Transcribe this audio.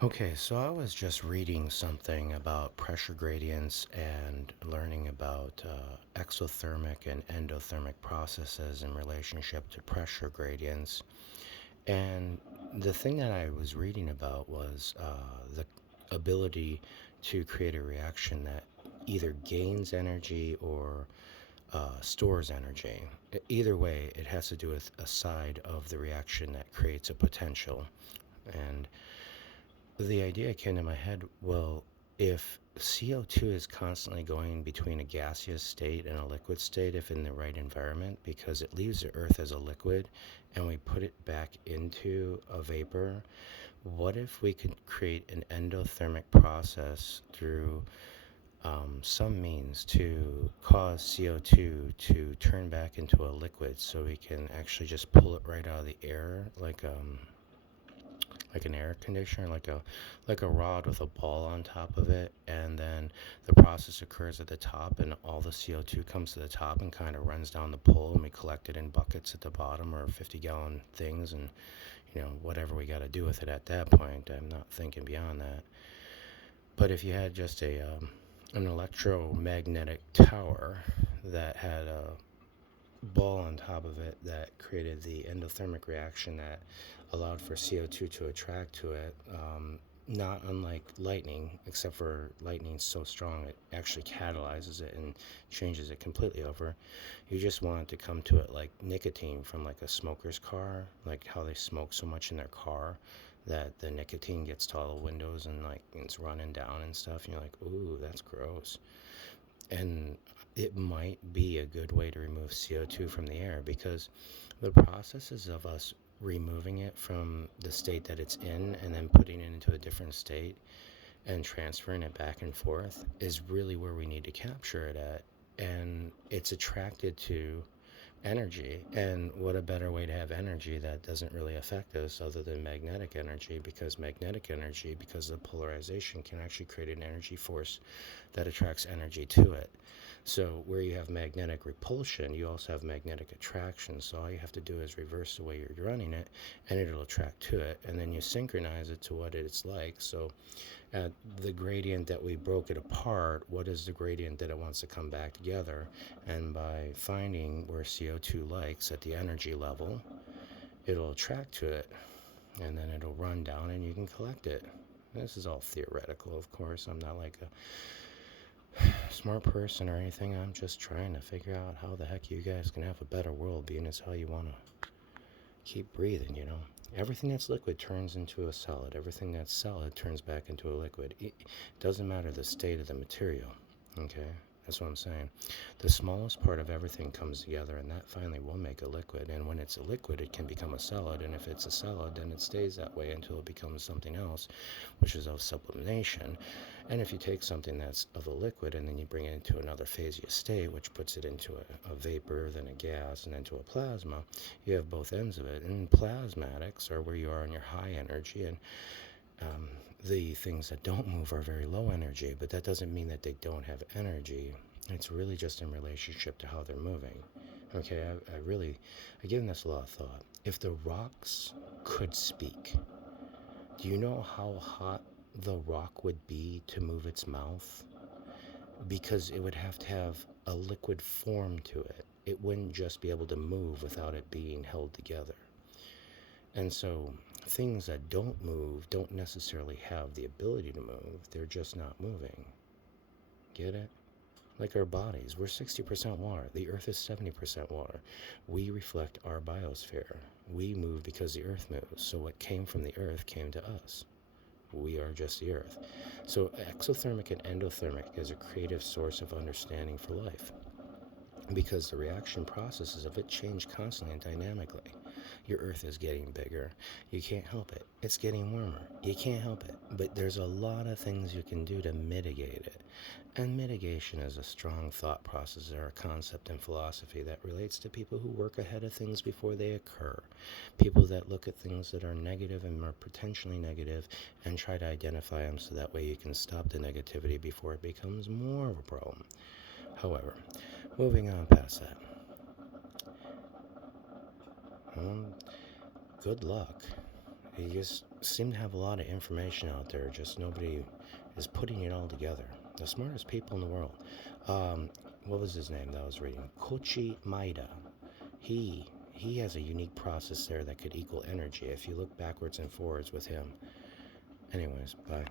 Okay, so I was just reading something about pressure gradients and learning about exothermic and endothermic processes in relationship to pressure gradients. And the thing that I was reading about was the ability to create a reaction that either gains energy or stores energy. Either way, it has to do with a side of the reaction that creates a potential. And the idea came to my head, well, if CO2 is constantly going between a gaseous state and a liquid state, if in the right environment, because it leaves the earth as a liquid and we put it back into a vapor, what if we could create an endothermic process through some means to cause CO2 to turn back into a liquid so we can actually just pull it right out of the air like an air conditioner, like a rod with a ball on top of it, and then the process occurs at the top, and all the CO2 comes to the top and kind of runs down the pole, and we collect it in buckets at the bottom or 50-gallon things, and whatever we got to do with it at that point. I'm not thinking beyond that. But if you had just a an electromagnetic tower that had a ball on top of it that created the endothermic reaction that allowed for CO2 to attract to it. Not unlike lightning, except for lightning's so strong it actually catalyzes it and changes it completely over. You just want it to come to it like nicotine from like a smoker's car, like how they smoke so much in their car that the nicotine gets to all the windows and like it's running down and stuff. And you're like, ooh, that's gross. And it might be a good way to remove CO2 from the air because the processes of us removing it from the state that it's in and then putting it into a different state and transferring it back and forth is really where we need to capture it at. And it's attracted to energy. And what a better way to have energy that doesn't really affect us other than magnetic energy, because magnetic energy, because of the polarization, can actually create an energy force that attracts energy to it. So where you have magnetic repulsion, you also have magnetic attraction. So all you have to do is reverse the way you're running it, and it'll attract to it. And then you synchronize it to what it's like. So at the gradient that we broke it apart, what is the gradient that it wants to come back together? And by finding where CO2 likes at the energy level, it'll attract to it, and then it'll run down and you can collect it. This is all theoretical, of course. I'm not like a smart person or anything. I'm just trying to figure out how the heck you guys can have a better world, being as how you want to keep breathing. Everything that's liquid turns into a solid. Everything that's solid turns back into a liquid. It doesn't matter the state of the material. Okay? That's what I'm saying. The smallest part of everything comes together, and that finally will make a liquid. And when it's a liquid, it can become a solid. And if it's a solid, then it stays that way until it becomes something else, which is of sublimation. And if you take something that's of a liquid and then you bring it into another phasea state, which puts it into a vapor, then a gas, and then to a plasma, you have both ends of it. And plasmatics are where you are in your high energy, and um, the things that don't move are very low energy, but that doesn't mean that they don't have energy. It's really just in relationship to how they're moving. Okay, I given this a lot of thought. If the rocks could speak, do you know how hot the rock would be to move its mouth? Because it would have to have a liquid form to it. It wouldn't just be able to move without it being held together. And so things that don't move don't necessarily have the ability to move, they're just not moving. Get it? Like our bodies, we're 60% water. The earth is 70% water. We reflect our biosphere. We move because the earth moves. So what came from the earth came to us. We are just the earth. So exothermic and endothermic is a creative source of understanding for life, because the reaction processes of it change constantly and dynamically. Your earth is getting bigger. You can't help it. It's getting warmer. You can't help it. But there's a lot of things you can do to mitigate it. And mitigation is a strong thought process or a concept in philosophy that relates to people who work ahead of things before they occur. People that look at things that are negative and are potentially negative and try to identify them so that way you can stop the negativity before it becomes more of a problem. However, moving on past that, um, good luck. You just seem to have a lot of information out there, just nobody is putting it all together. The smartest people in the world. Um, what was his name that I was reading? Kochi Maeda. He he has a unique process there that could equal energy if you look backwards and forwards with him. Anyways, bye.